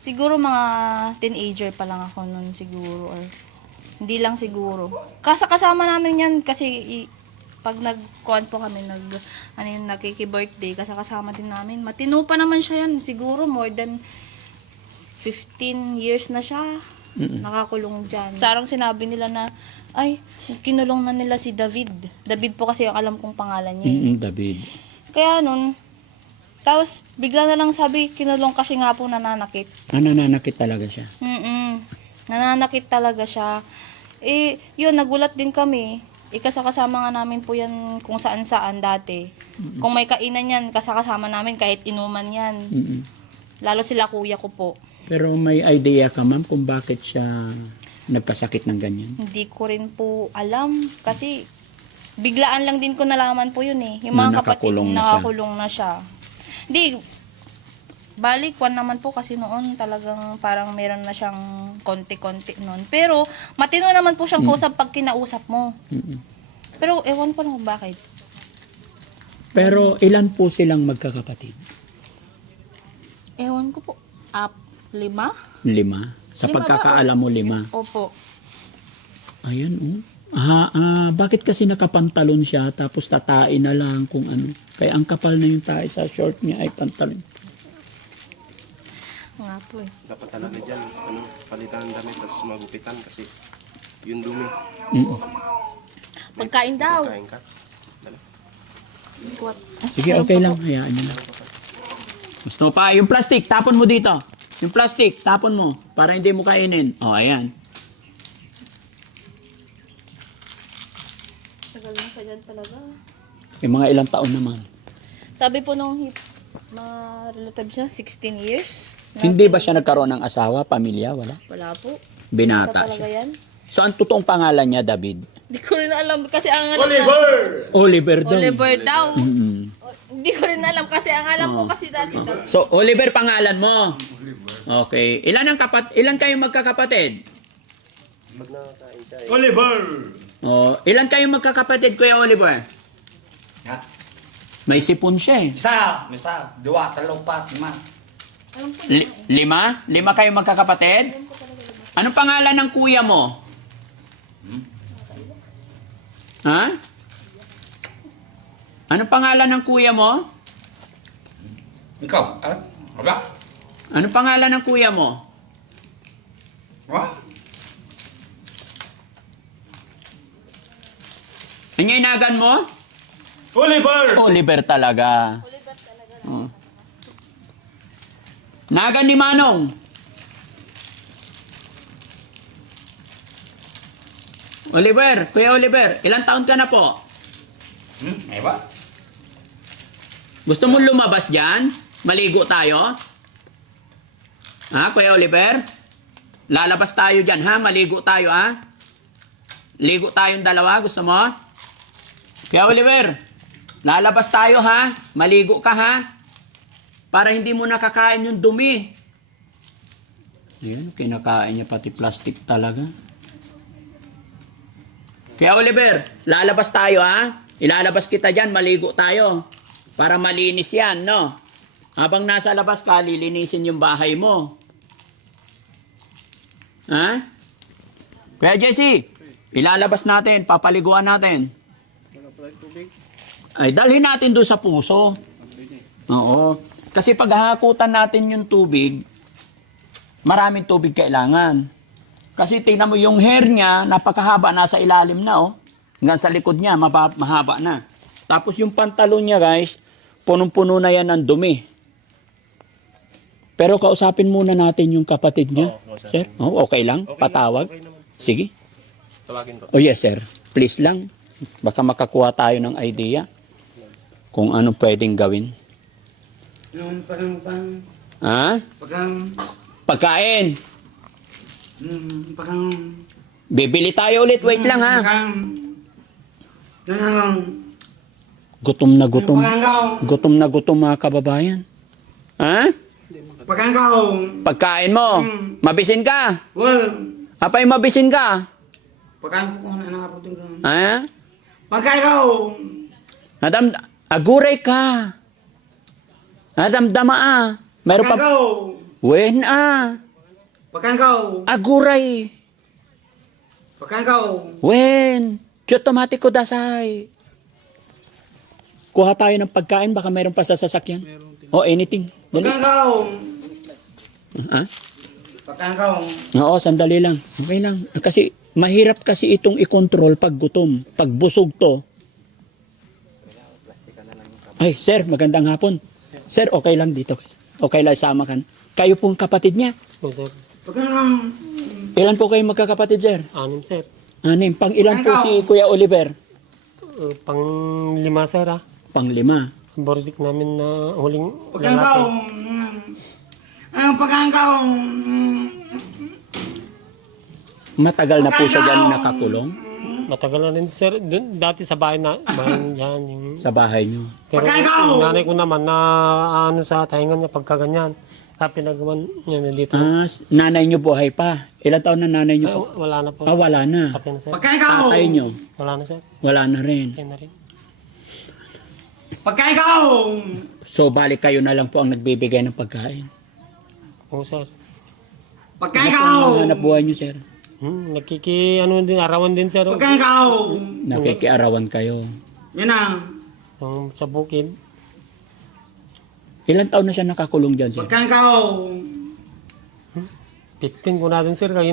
Siguro mga teenager pa lang ako nun siguro. Or hindi lang siguro. Kasama namin yan kasi pag nag-con po kami, nakiki-birthday, kasama din namin. Matino pa naman siya yan. Siguro more than 15 years na siya. Nakakulong dyan. Sarang sinabi nila na, ay, kinulong na nila si David. David po kasi yung alam kong pangalan niya. David. Kaya nun, tapos bigla na lang sabi, kinulong kasi nga po nananakit. Nananakit talaga siya. Nananakit talaga siya. Yun, nagulat din kami. Kasama nga namin po yan kung saan-saan dati. Kung may kainan yan, kasama namin kahit inuman yan. Lalo sila kuya ko po. Pero may idea ka, ma'am, kung bakit siya nagkasakit ng ganyan? Hindi ko rin po alam. Kasi biglaan lang din ko nalaman po yun eh. Yung mga kapatid, nakakulong na siya. Hindi, balik, kwan naman po kasi noon talagang parang meron na siyang konti-konti noon. Pero matino naman po siyang kausap pag kinausap mo. Pero ewan ko lang bakit. Pero ilan po silang magkakapatid? Ewan ko po. 5? 5? Sa 5 pagkakaalam mo, 5? Opo. Ayan, oh. Bakit kasi nakapantalon siya tapos tatain na lang kung ano? Kaya ang kapal na yung tae sa short niya ay pantalon. Nga po eh. Dapat talaga dyan, palitan ng damit, tapos magupitan kasi yung dumi. Pagkain daw. Kain ka. Dali. What? Sige, okay lang. Hayaan niyo. Gusto pa, yung plastic, tapon mo dito. Yung plastic, tapon mo para hindi mo kainin. O, ayan. Tagal na siya dyan talaga. Yung mga ilang taon naman. Sabi po nung mga relatives niya, 16 years. Hindi ba siya nagkaroon ng asawa, pamilya? Wala? Wala po. Binata Talaga siya. yan. So, ang totoong pangalan niya, David? Hindi ko rin alam kasi ang alam Oliver daw. Oliver daw. Mm-mm. Hindi ko rin alam kasi ang alam ko kasi dati daw. So, Oliver pangalan mo? Okay. Ilan kayong magkakapatid? Pag nakakain siya, Oliver! Oh, ilan kayong magkakapatid, Kuya Oliver? Ha? May sipon siya eh. Isa, dua, talo, pat, lima. Alam ko 5? 5 kayong magkakapatid? Anong pangalan ng kuya mo? Ha? Anong pangalan ng kuya mo? Ikaw, wala? Anong pangalan ng kuya mo? Wala? Inginagan mo? Oliver! Oliver talaga. Oh. Nagan ni Manong. Oliver, Kuya Oliver, ilang taon ka na po? Ewa? Gusto mo lumabas dyan? Maligo tayo? Ha, Kuya Oliver? Lalabas tayo dyan, ha? Maligo tayo, ha? Ligo tayong dalawa, gusto mo? Kuya Oliver, lalabas tayo, ha? Maligo ka, ha? Para hindi mo nakakain yung dumi. Ayan, kinakain niya pati plastic talaga. Kaya Oliver, lalabas tayo ha? Ilalabas kita dyan, maligo tayo. Para malinis yan, no? Habang nasa labas ka, lilinisin yung bahay mo. Ha? Kaya Jesse, ilalabas natin, papaliguan natin. Ay, dalhin natin doon sa puso. Oo. Kasi pag hahakutan natin yung tubig, maraming tubig kailangan. Kasi tingnan mo yung hair niya, napakahaba, nasa ilalim na, oh. Hanggang sa likod niya, mahaba na. Tapos yung pantalon niya, guys, punong-puno na yan ng dumi. Pero kausapin muna natin yung kapatid niya. Sir, okay lang? Patawag? okay naman. Sige. Tawagin ko. Oh yes, sir. Please lang. Baka makakuha tayo ng idea kung ano pwedeng gawin. Yung Ha? Pagkain. Bibili tayo ulit. Wait lang, ha? Gutom na gutom. Gutom na gutom, mga kababayan. Ha? Pagkain mo. Mabisin ka. Apay mabisin ka. Ha? Aguray ka. Adamdama ah. Meron pa. Wen Pagkain ka. aguray. Pagkain ka. Wen, automatic ko dasay. Kuha tayo ng pagkain, baka mayroon pa sa sasakyan. O anything. Dali. Pagkain ka. Ha? Pagkain ka. Oo, sandali lang. Okay lang. Kasi mahirap kasi itong i-control pag gutom. Pag busog to. Ay, sir, magandang hapon. Sir, okay lang dito. Okay lang, sama kan. Kayo pong kapatid niya. Oh, sir. Pagkain ka. Ilan po kayo magkakapatid, sir? 6, sir. 6. Pang ilan po si Kuya Oliver? Pang 5, sir, ah. Pang 5. Ang bordik namin na huling Pagkain ka. lalaki. Pagkain ka. Matagal na po siya dyan nakakulong Matagal na rin, sir. Dati sa bahay na, bahay yan, yung... sa bahay niyo. Pero Pagkain ka! yung nanay ko naman na ano sa tainga niya pagkaganyan. Pinagawan niya na dito. Nanay niyo buhay pa. Ilan taon na nanay niyo Ay, po? wala na po. Wala na. Patay na, sir. Pagkain ka. Tatay niyo, Wala na, sir. wala na rin. Patay na rin. Pagkain ka. So, balik kayo na lang po ang nagbibigay ng pagkain. Oo, sir. Pagkain Ano ka. po ang hanap buhay niyo, sir? Ano din, arawan din, sir. Pagkain ka. Nakikiarawan kayo. Yan na. Sa bukid. Ilan taon na siya nakakulong dyan, sir? Pagkain ka. 15 ko natin, sir. Kaya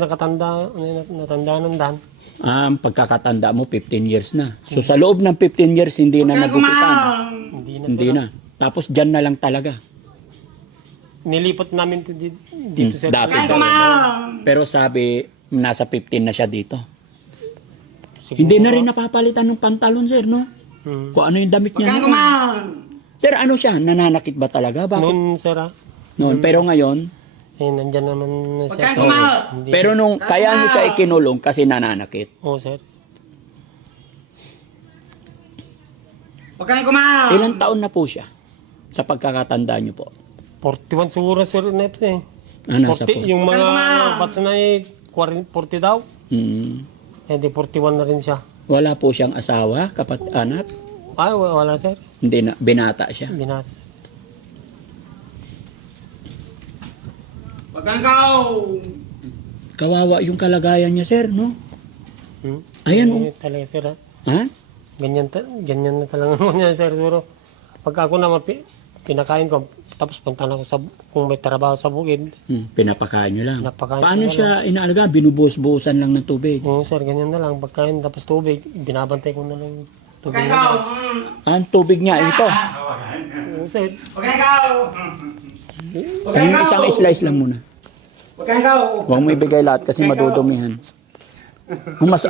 nakatanda, natanda ng dan. Ang pagkakatanda mo, 15 years na. So, sa loob ng 15 years, hindi na Pagkain nagupitan. kumain. Hindi na, Hindi sir. na. Tapos, dyan na lang talaga. Nilipat namin dito, sir. Dati Pagkain daw. kumain. Pero sabi, nasa 15 na siya dito. Siguro. Hindi na rin napapalitan ng pantalon, sir, no? Kung ano yung damit niya. Pagkain noon. kumain. Sir, ano siya? Nananakit ba talaga? Bakit? Noon, sir, ah. Noon. Pero ngayon, Nandyan naman na siya. Pagkain kumain. Hindi. pero nung kaya niyo siya ikinulong kasi nananakit. Oo, sir. Pagkain kumain. Ilang taon na po siya sa pagkakatanda niyo po? 41 siguro, sir, na ito eh. Nasa 40, yung mga bats na eh, 40 daw. Eh, di 41 na rin siya. Wala po siyang asawa, anak? Ay, wala, sir. Hindi na, binata siya. Binata. Pagkain ka. Kawawa yung kalagayan niya, sir, no? Ayan, oh. Talaga, sir, ah. Ha? Ganyan na talaga naman yan, sir. Siguro, pag ako naman, pinakain ko, tapos punta na ako kung may trabaho sa bukid. Pinapakain niyo lang. Pinapakain Paano ko siya inaalaga? Binubuhos-buhusan lang ng tubig. Oo, sir, ganyan na lang. Pagkain, tapos tubig, binabantay ko na lang tubig. Pagkain ka. Ang tubig niya, ito. Oo, sir. Pagkain ka. Yung isang slice lang muna. Pagkain ka. Huwag mo ibigay lahat kasi madudumihan.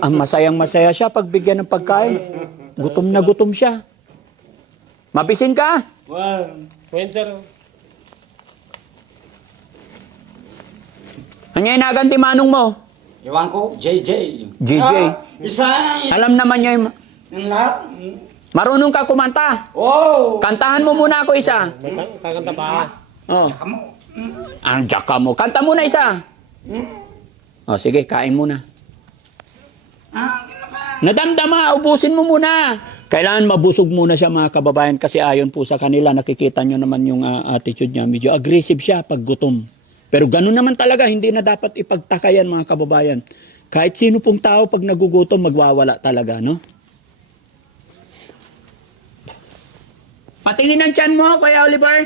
Masayang masaya siya pag bigyan ng pagkain. Gutom na gutom siya. Mabisin ka? Ngayon, sir. Ano yung inaganti manong mo? Iwan ko. JJ. JJ. Isa. Alam naman niya yung... Yung lahat. Marunong ka kumanta. Oh. Kantahan mo muna ako isa. May kakanta pa. Oh. Kamu. Ang jaka mo. Kanta muna isa. Oh, sige, kain muna. Nadamdama, ubusin mo muna. Kailangan mabusog muna siya mga kababayan kasi ayon po sa kanila, nakikita nyo naman yung attitude niya. Medyo aggressive siya pag gutom. Pero ganun naman talaga, hindi na dapat ipagtakayan mga kababayan. Kahit sino pong tao pag nagugutom, magwawala talaga, no? Patingin ang tiyan mo, Kuya Oliver.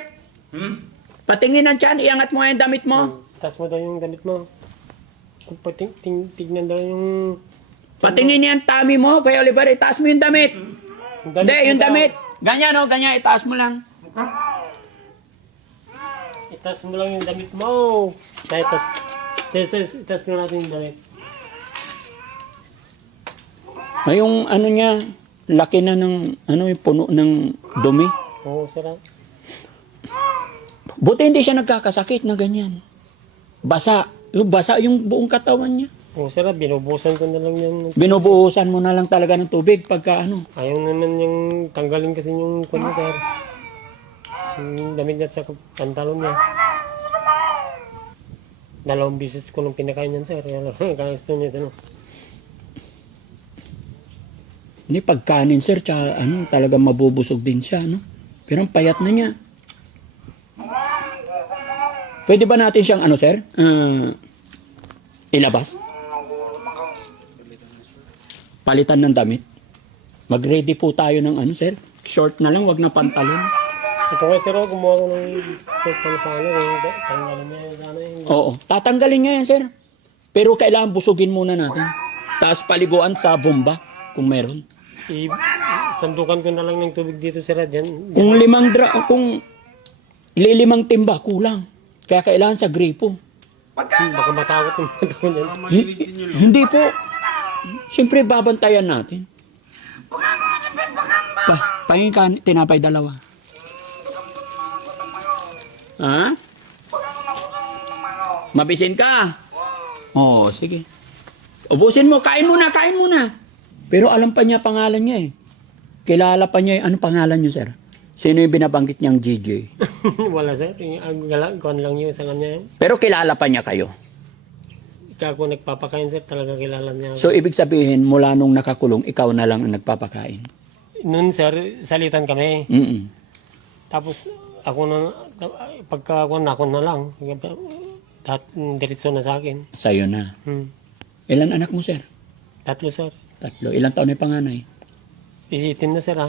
Patingin ang tiyan, iangat mo yung damit mo. Taas mo daw yung damit mo. Tignan daw yung... Patingin yung tummy mo, Kuya Oliver, itaas mo yung damit. Hindi, yung mo daw. damit. Ganyan, no? Ganyan, itaas mo lang. Itaas mo lang yung damit mo. Itaas na natin yung damit. Ay, yung ano niya, laki na ng, ano, yung puno ng dumi. Oo, sir. Buti hindi siya nagkakasakit na ganyan. Basa. Basa yung buong katawan niya. Oo, sir. Binubusan ko na lang yan. Binubuhusan mo na lang talaga ng tubig pagka ano. Ayaw naman yung tanggalin kasi yung kuno, sir. Yung damit niya at sa pantalon niya. 2 beses ko nung pinakain yan, sir. Kaya gusto niya ito. Hindi, pagkanin sir, tsaka ano, talagang mabubusog din siya, no? Pero ang payat na niya. Pwede ba natin siyang ano, sir? Ilabas? Palitan ng damit. Mag-ready po tayo ng ano, sir? Short na lang, wag na pantalon. Ito nga sir, gumawa ko ng short pang sana. Tanggalin niya yung sana yung... Oo, tatanggalin nga yan, sir. Pero kailangan busugin muna natin. Tapos paliguan sa bomba, kung meron. Sandukan ko na lang ng tubig dito sir. Diyan. Kung kung lilimang timba, kulang. Kaya kailangan sa gripo. Baka matakot yung mga tao dyan. Hindi po. Siyempre, babantayan natin. Pahingin ka, tinapay 2. Ha? Mabisin ka? Oo, sige. Ubusin mo, kain muna, kain muna. Pero alam pa niya pangalan niya eh. Kilala pa niya, ano pangalan niyo, sir? Sino yung binabanggit niyang GJ? Wala sir, kuhan lang yun sa kanya. Pero kilala pa niya kayo. Ikaw ako nagpapakain sir, talaga kilala niya. So, ibig sabihin, mula nung nakakulong, ikaw na lang ang nagpapakain. Noon sir, salitan kami. Mm-mm. Tapos ako na, pagka ako na lang. Lahat diretso na sa akin. Sa'yo na. Ilan anak mo, sir? 3 sir. 3. Ilang taon na yung panganay? 18 na sir ha.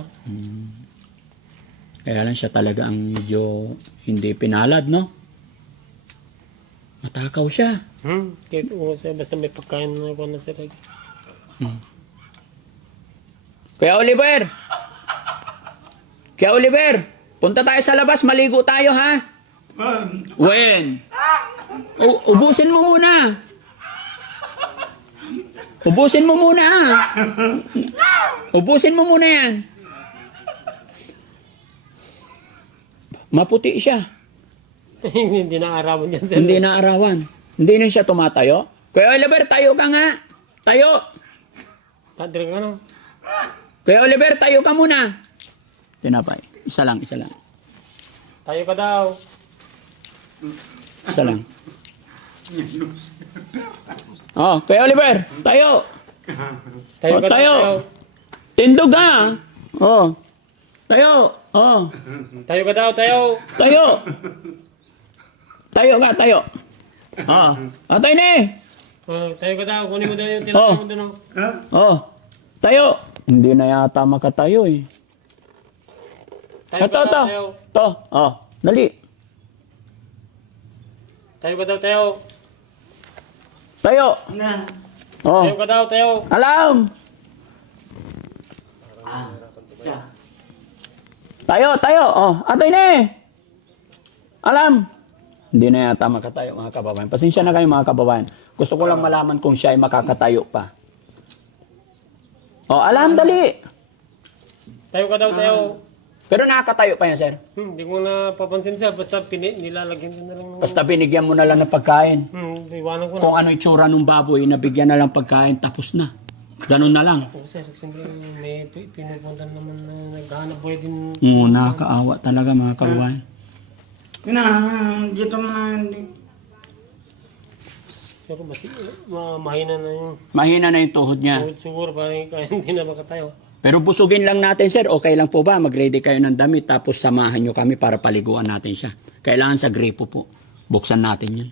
Kaya lang siya talaga ang medyo hindi pinalad, no? Matakaw siya. Kahit sir, basta may pagkain na ako na sir. Kuya Oliver! Kuya Oliver! Punta tayo sa labas, maligo tayo, ha? When? Ubusin mo muna. Ubusin mo muna, ha? Ubusin mo muna yan. Maputi siya. Hindi na arawan yan sir. Hindi na arawan. Hindi na siya tumatayo. Kuya Oliver, tayo ka nga. Tayo. Padre ka no? Kuya Oliver, tayo ka muna. Tinapay. Isa lang, isa lang. Tayo ka daw. Isa lang. Oh, Kuya Oliver, tayo. Tayo Oh, ka tayo. daw. Tindog ka. Oh. Tayo. Oh. Tayo ka daw, tayo. Tayo. Tayo ka, tayo. Oh. Oh, tayo na eh. Tayo ka daw, kunin mo daw yung tinatawag mo doon. Oh. Tayo. Hindi na yata makatayo eh. Tayo ka daw, tayo. To. Oh. Dali. Tayo ka daw, tayo. Tayo. Oh. Tayo ka daw, tayo. Alam. Tayo, tayo. Oh, atoy na eh. Alam. Hindi na yata makatayo mga kababayan. Pasensya na kayo mga kababayan. Gusto ko lang malaman kung siya ay makakatayo pa. Oh, alam, dali. Tayo ka daw, tayo. Pero nakakatayo pa yan, sir. Hindi ko na papansin sir, basta nilalagyan ko na lang. Basta binigyan mo na lang ng pagkain. Iwanan ko na. Kung ano itsura ng baboy, nabigyan na lang pagkain, tapos na. Ganun na lang. Oo sir, siyempre may pinupunta naman na naghahanap buhay din. Oo, nakakaawa talaga mga kababayan. Dito na. Pero mahina na yung Mahina na yung tuhod niya. tuhod siguro, parang kaya hindi na makatayo. Pero busugin lang natin, sir. Okay lang po ba? Mag-ready kayo ng damit, tapos samahan nyo kami para paliguan natin siya. Kailangan sa gripo po. Buksan natin yan.